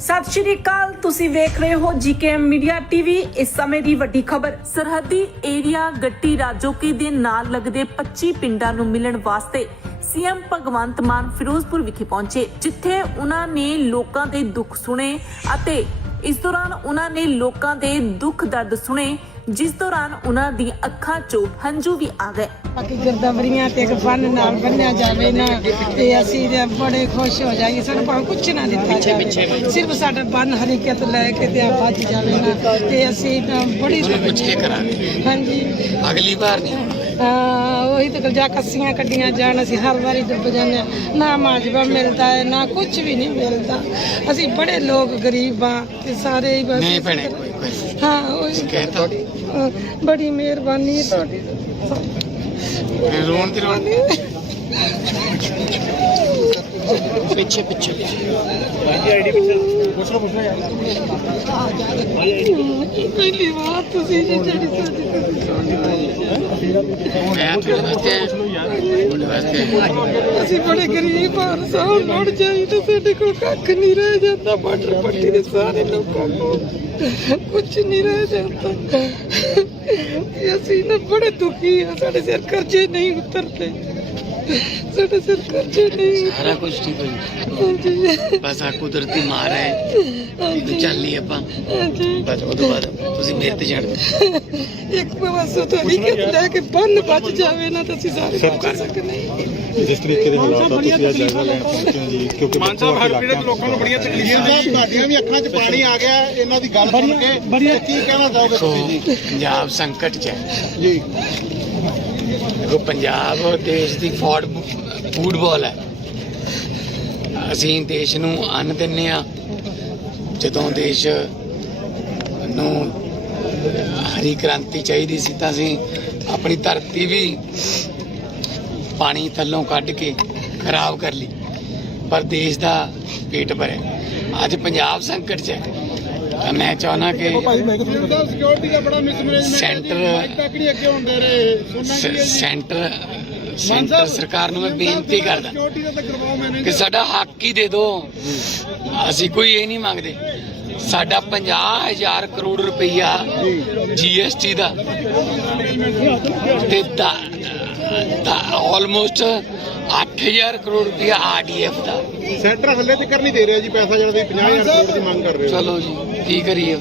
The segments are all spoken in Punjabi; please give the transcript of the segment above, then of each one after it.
ਸਤਿ ਸ਼੍ਰੀ ਅਕਾਲ, ਤੁਸੀਂ ਵੇਖ ਰਹੇ ਹੋ ਜੀਕੇਐਮ ਮੀਡੀਆ ਟੀਵੀ। ਇਸ ਸਮੇਂ ਦੀ ਵੱਡੀ ਖਬਰ, ਸਰਹੱਦੀ ਏਰੀਆ ਗੱਟੀ ਰਾਜੋਕੀ ਦੇ ਨਾਲ ਲੱਗਦੇ 25 ਪਿੰਡਾਂ ਨੂੰ ਮਿਲਣ ਵਾਸਤੇ ਸੀਐਮ ਭਗਵੰਤ ਮਾਨ ਫਿਰੋਜ਼ਪੁਰ ਵਿਖੇ ਪਹੁੰਚੇ, ਜਿੱਥੇ ਉਹਨਾਂ ਨੇ ਲੋਕਾਂ ਦੇ ਦੁੱਖ ਸੁਣੇ ਅਤੇ ਇਸ ਦੌਰਾਨ ਉਹਨਾਂ ਨੇ ਲੋਕਾਂ ਦੇ ਦੁੱਖ ਦਰਦ ਸੁਣੇ। ਜਿਸ ਦੌਰਾਨ ਉਹਨਾਂ ਦੀ ਅੱਖਾਂ 'ਚੋਂ ਹੰਝੂ ਵੀ ਆ ਗਏ। ਬਾਕੀ ਗਿਰਦਵਰੀਆਂ ਤੇ ਇੱਕ ਬੰਨ ਨਾਲ ਬੰਨਿਆ ਜਾਵੇ ਨਾ ਤੇ ਅਸੀਂ ਤੇ ਬੜੇ ਖੁਸ਼ ਹੋ ਜਾਈਏ। ਸਾਨੂੰ ਭਾਵੇਂ ਕੁਛ ਨਾ ਦਿੱਤਾ ਜਾਵੇ। ਸਿਰਫ ਸਾਡਾ ਬੰਨ ਹਰੀਕਤ ਲੈ ਕੇ ਤੇ ਆ ਵੱਜ ਜਾਵੇ ਨਾ ਤੇ ਅਸੀਂ ਤਾਂ ਬੜੀ ਪੁੱਛ ਕੇ ਕਰਾਂਗੇ। ਹਾਂਜੀ। ਅਗਲੀ ਵਾਰ ਨਹੀਂ ਉਹੀ ਤੇ ਜਾ ਕੱਸੀਆਂ ਕੱਢੀਆਂ ਜਾਣ ਅਸੀਂ ਹਰ ਵਾਰੀ ਡੁੱਬ ਜਾਂਦੇ ਹਾਂ। ਨਾ ਮਾਜਵਾ ਮਿਲਦਾ ਹੈ ਨਾ ਕੁਝ ਵੀ ਨਹੀਂ ਮਿਲਦਾ। ਅਸੀਂ ਬੜੇ ਲੋਕ ਗਰੀਬ ਆ ਤੇ ਸਾਰੇ ਹੀ ਬਸ ਨਹੀਂ ਭੈਣੇ ਹਾਂ ਉਹੀ। ਬੜੀ ਮਿਹਰਬਾਨੀ। ਹੈ ਤੁਹਾਡੀ ਰੋਣ ਤੇ ਰੋਣ। ਪਿੱਛੇ ਪਿੱਛੇ। ਪਹਿਲੀ ਵਾਰ ਤੁਸੀਂ ਜੀ ਜਿਹੜੀ ਸਾਡੀ ਮੈਂ ਤੁਹਾਡੇ ਵਾਸਤੇ ਆਇਆ। ਤੁਹਾਡੇ ਵਾਸਤੇ। ਆਇਆ। ਅਸੀਂ ਬੜੇ ਗਰੀਬ ਹਾਂ ਸਾਹ ਲੋੜ ਜਾਈ ਤਾਂ ਸਾਡੇ ਕੋਲ ਕੱਖ ਨਹੀਂ ਰਹਿ ਜਾਂਦਾ। ਬਾਰਡਰ ਪੱਟੀ ਦੇ ਸਾਰੇ ਲੋਕਾਂ ਕੋਲ। ਕੁਝ ਨਹੀਂ ਰਹਿ ਜਾਂਦਾ। ਅਸੀਂ ਨਾ ਬੜੇ ਦੁਖੀ ਆ ਸਾਡੇ ਸਿਰ ਕਰਜ਼ੇ ਨਹੀਂ ਉਤਰਦੇ। ਸਾਡੇ ਸਿਰ ਕਰਜ਼ੇ ਨਹੀਂ। ਸਾਰਾ ਕੁਝ ਠੀਕ ਹੋ। ਹਾਂਜੀ। ਬਸ ਆ ਕੁਦਰਤੀ ਮਾਰ ਹੈ। ਇਹ ਚੱਲੀ ਆਪਾਂ। ਬਸ ਉਹ ਤੋਂ ਬਾਅਦ ਤੁਸੀਂ ਮੇਰੇ ਤੇ ਛੱਡ ਦਿਓ। ਇੱਕ ਪਾਸੋਂ ਤੋਂ ਵੀ ਕਿ ਲੈ ਕੇ ਬੰਨ ਬਚ ਜਾਵੇ ਨਾ ਤਾਂ ਅਸੀਂ ਸਾਰੇ ਬਚ ਸਕਦੇ ਜਿਸ ਤਰੀਕੇ ਦੇ ਹਾਲਾਤ ਆ ਤੁਸੀਂ ਇਹ ਜਾਇਜ਼ਾ ਲੈਣ ਪਹੁੰਚੇ ਜੀ ਕਿਉਂਕਿ ਮਾਨ ਸਾਹਿਬ ਹਰ ਪੀੜਤ ਲੋਕਾਂ ਨੂੰ ਬੜੀਆਂ ਤਕਲੀਫਾਂ ਜੀ ਜੀ ਤੁਹਾਡੀਆਂ ਵੀ ਅੱਖਾਂ 'ਚ ਪਾਣੀ ਆ ਗਿਆ ਇਹਨਾਂ ਦੀ ਗੱਲ ਸੁਣ ਕੇ। ਤੇ ਕੀ ਕਹਿਣਾ ਚਾਹੋਗੇ ਤੁਸੀਂ? ਜੀ ਪੰਜਾਬ ਸੰਕਟ 'ਚ ਹੈ। ਜੀ। ਦੇਖੋ, ਪੰਜਾਬ ਦੇਸ਼ ਦੀ ਫੋਰਡ ਫੂਟਬਾਲ ਹੈ। ਅਸੀਂ ਦੇਸ਼ ਨੂੰ ਅੰਨ ਦਿੰਨੇ ਆ ਜਦੋਂ ਦੇਸ਼ ਨੂੰ ਹਰੀ ਕ੍ਰਾਂਤੀ ਚਾਹੀਦੀ ਸੀ, ਤਾਂ ਅਸੀਂ ਆਪਣੀ ਧਰਤੀ ਵੀ ਪਾਣੀ ਥੱਲੋਂ ਕੱਢ ਕੇ ਖਰਾਬ ਕਰ ਲਈ। ਪਰ ਦੇਸ਼ ਦਾ ਪੇਟ ਭਰਿਆ। ਅੱਜ ਪੰਜਾਬ ਸੰਕਟ 'ਚ ਹੈ। ਤਾਂ ਮੈਂ ਚਾਹਨਾ ਕਿ ਸਿਕਿਉਰਿਟੀ ਦਾ ਬੜਾ ਮਿਸਮੈਨੇਜਮੈਂਟ ਸੈਂਟਰ ਸੈਂਟਰ ਸੈਂਟਰ ਸਰਕਾਰ ਨੂੰ ਮੈਂ ਬੇਨਤੀ ਕਰਦਾ ਦਾ ਕਿ ਸਾਡਾ ਹੱਕ ਹੀ ਦੇ ਦਿਓ ਅਸੀਂ ਕੋਈ ਇਹ ਨਹੀਂ ਮੰਗਦੇ। ਸਾਡਾ 50000 ਕਰੋੜ ਰੁਪਈਆ ਜੀਐਸਟੀ ਦਾ ਤੇ ਦਾ ਆਲਮੋਸਟ 8000 ਕਰੋੜ ਰੁਪਈਆ ਆਰਡੀਐਫ ਦਾ। ਸੈਂਟਰ ਹੱਲੇ ਤੱਕ ਨਹੀਂ ਦੇ ਰਿਹਾ ਜੀ ਪੈਸਾ ਜਿਹੜਾ ਤੁਸੀਂ 50000 ਕਰੋੜ ਦੀ ਮੰਗ ਕਰ ਰਹੇ ਹੋ। ਚਲੋ ਜੀ ਕੀ ਕਰੀਏ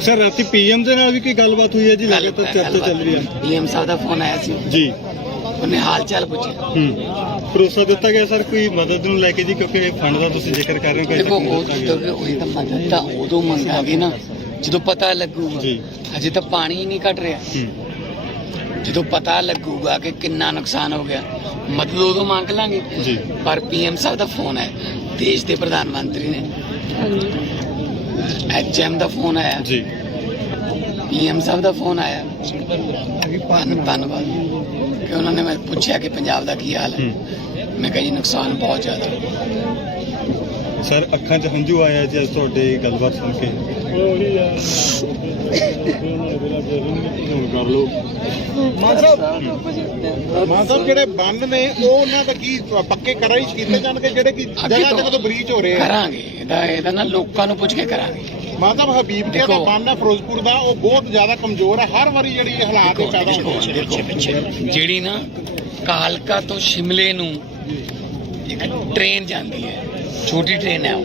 ਸਰ ਰਾਤੀ ਪੀਐਮ ਦੇ ਨਾਲ ਵੀ ਕੋਈ ਗੱਲਬਾਤ ਹੋਈ ਹੈ ਜੀ? ਲਗਾਤਾਰ ਚਰਚਾ ਚੱਲ ਰਹੀ ਹੈ। ਪੀਐਮ ਸਾਹਿਬ ਦਾ ਫੋਨ ਆਇਆ ਸੀ। ਜੀ। ਉਹਨੇ ਹਾਲ ਚਾਲ ਪੁੱਛਿਆ। ਹੂੰ। ਭਰੋਸਾ ਦਿੱਤਾ ਗਿਆ ਸਰ ਕੋਈ ਮਦਦ ਨੂੰ ਲੈ ਕੇ ਜੀ? ਕਿਉਂਕਿ ਇਹ ਫੰਡ ਦਾ ਤੁਸੀਂ ਜ਼ਿਕਰ ਕਰ ਰਹੇ ਹੋ ਕਿ ਦੇਖੋ ਉਹ ਜਦੋਂ ਉਹੀ ਤਾਂ ਮਦਦ ਤਾਂ ਉਦੋਂ ਮੰਗਾਂਗੇ ਨਾ ਜਦੋਂ ਪਤਾ ਲੱਗੂਗਾ। ਜੀ। ਹਜੇ ਤਾਂ ਪਾਣੀ ਹੀ ਨਹੀਂ ਕੱਟ ਰਿਹਾ। ਹੂੰ। ਜਦੋਂ ਪਤਾ ਲੱਗੂਗਾ ਕਿ ਕਿੰਨਾ ਨੁਕਸਾਨ ਹੋ ਗਿਆ ਮਦਦ ਉਦੋਂ ਮੰਗ ਲਾਂਗੇ। ਜੀ। ਪਰ ਪੀਐਮ ਸਾਹਿਬ ਦਾ ਫੋਨ ਹੈ ਦੇਸ਼ ਦੇ ਪ੍ਰਧਾਨ ਮੰਤਰੀ ਨੇ। ਐਚਐਮ ਦਾ ਫੋਨ ਆਇਆ। ਜੀ। ਪੀਐਮ ਸਾਹਿਬ ਦਾ ਫੋਨ ਆਇਆ। ਧੰਨ- ਧੰਨਵਾਦ। ਕਿ ਉਹਨਾਂ ਨੇ ਮੈਂ ਪੁੱਛਿਆ ਕਿ ਪੰਜਾਬ ਦਾ ਕੀ ਹਾਲ ਹੈ। ਹੂੰ। ਮੈਂ ਕਿਹਾ ਜੀ ਨੁਕਸਾਨ ਬਹੁਤ ਜ਼ਿਆਦਾ। ਸਰ ਅੱਖਾਂ 'ਚ ਹੰਝੂ ਆਇਆ ਜੀ ਅੱਜ ਤੁਹਾਡੇ ਗੱਲਬਾਤ ਸੁਣ ਕੇ। ਕਰ ਮਾਨ ਸਾਹਿਬ ਮਾਨ ਸਾਹਿਬ ਜਿਹੜੇ ਬੰਨ ਨੇ ਉਹ ਉਹਨਾਂ ਦਾ ਕੀ ਪੱਕੇ ਕਰਾਈ ਕੀਤੇ ਜਾਣਗੇ ਜਿਹੜੇ ਕਿ ਅੱਗੇ ਜਗ੍ਹਾ ਤੋਂ ਜਗ੍ਹਾ ਤੋਂ ਬ੍ਰੀਚ ਹੋ ਰਹੇ ਆ? ਕਰਾਂਗੇ। ਇਹਦਾ ਇਹਦਾ ਨਾ ਲੋਕਾਂ ਨੂੰ ਪੁੱਛ ਕੇ ਕਰਾਂਗੇ। ਮਾਨ ਸਾਹਿਬ ਹਬੀਬ ਕੇ ਦਾ ਦੇਖੋ। ਬੰਨ ਹੈ ਫਿਰੋਜ਼ਪੁਰ ਦਾ ਉਹ ਬਹੁਤ ਜ਼ਿਆਦਾ ਕਮਜ਼ੋਰ ਹੈ। ਹਰ ਵਾਰੀ ਜਿਹੜੀ ਇਹ ਹਾਲਾਤ ਇਹ ਪੈਦਾ ਹੁੰਦੇ ਜਿਹੜੀ ਨਾ ਕਾਲਕਾ ਤੋਂ ਸ਼ਿਮਲੇ ਨੂੰ ਇੱਕ ਟ੍ਰੇਨ ਜਾਂਦੀ ਹੈ। ਛੋਟੀ ਟ੍ਰੇਨ ਹੈ ਉਹ।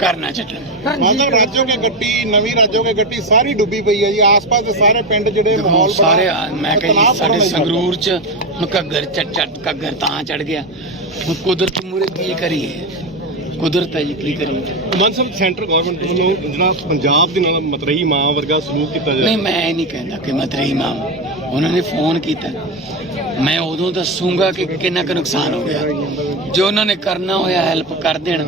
ਕਰਨਾ ਛੱਡਣ ਮਾਨ ਸਾਹਿਬ ਰਾਜੋ ਕੇ ਗੱਟੀ ਨਵੀਂ ਰਾਜੋ ਕੇ ਗੱਟੀ ਸਾਰੀ ਡੁੱਬੀ ਪਈ ਹੈ ਜੀ। ਆਸ-ਪਾਸ ਦੇ ਸਾਰੇ ਪਿੰਡ ਜਿਹੜੇ ਮਾਹੌਲ ਸਾਰੇ ਮੈਂ ਕਹੀ ਤਣਾਅਪੂਰਨ ਸਾਡੇ। ਸੰਗਰੂਰ ਚ ਚਟ ਚਟ ਘੱਗਰ ਤਾਂ ਚੜ ਗਿਆ। ਹੁਣ ਕੁਦਰਤ ਮੂਰੇ ਕੀ ਕਰੀਏ? ਕੁਦਰਤ ਹੈ ਜੀ ਕੀ ਕਰੀਏ? ਮਨ ਸਾਹਿਬ ਸੈਂਟਰ ਗਵਰਨਮੈਂਟ ਵੱਲੋਂ ਜਿਹੜਾ ਪੰਜਾਬ ਦੇ ਨਾਲ ਮਤਰਈ ਮਾਂ ਵਰਗਾ ਸਲੂਕ ਕੀਤਾ ਨਹੀਂ ਮੈਂ ਇਹ ਨਹੀਂ ਕਹਿੰਦਾ ਕਿ ਮਤਰੇਈ ਮਾਂ। ਉਹਨਾਂ ਨੇ ਫੋਨ ਕੀਤਾ। ਮੈਂ ਉਦੋਂ ਦੱਸੂਗਾ ਕਿ ਕਿੰਨਾ ਕੁ ਨੁਕਸਾਨ ਹੋ ਗਿਆ। ਜੋ ਉਹਨਾਂ ਨੇ ਕਰਨਾ ਹੋਇਆ ਹੈਲਪ ਕਰ ਦੇਣ।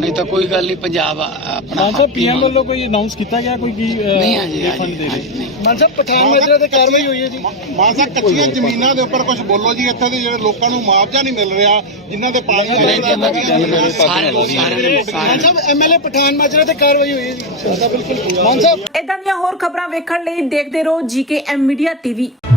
ਨਹੀਂ ਤਾਂ ਕੋਈ ਗੱਲ ਨਹੀਂ ਪੰਜਾਬ ਆਪਣਾ ਮਾਨ ਸਾਹਿਬ ਪੀਐਮ ਵੱਲੋਂ ਕੋਈ ਅਨਾਉਂਸ ਕੀਤਾ ਗਿਆ ਕੋਈ ਕੀ ਨਹੀਂ ਹਾਂਜੀ ਹਾਂਜੀ ਦੇ ਨਹੀਂ। ਮਾਨ ਸਾਹਿਬ ਪਠਾਨ ਮਾਜਰਾ ਤੇ ਕਾਰਵਾਈ ਹੋਈ ਹੈ ਜੀ? ਮਾਨ ਸਾਹਿਬ ਕੱਚੀਆਂ ਜ਼ਮੀਨਾਂ ਦੇ ਉੱਪਰ ਕੁਝ ਬੋਲੋ ਜੀ ਇੱਥੇ ਦੇ ਜਿਹੜੇ ਲੋਕਾਂ ਨੂੰ ਮੁਆਵਜ਼ਾ ਨਹੀਂ ਮਿਲ ਰਿਹਾ ਜਿਨ੍ਹਾਂ ਦੇ ਪਾਣੀ ਨਹੀਂ ਜੀ, ਮੈਂ- ਸਾਰਿਆਂ ਨੂੰ ਸਾਰਿਆਂ ਨੂੰ ਸਾਰਿਆਂ ਨੂੰ ਐਮਐਲਏ ਪਠਾਨ ਮਾਜਰਾ ਤੇ ਕਾਰਵਾਈ ਹੋਈ ਹੈ ਜੀ। ਬਿਲਕੁਲ। ਮਾਨ ਸਾਹਿਬ। ਇਦਾਂ ਦੀਆਂ ਹੋਰ ਖਬਰਾਂ ਵੇਖਣ ਲਈ ਦੇਖਦੇ ਰਹੋ ਜੀਕੇਐਮ ਮੀਡੀਆ ਟੀਵੀ।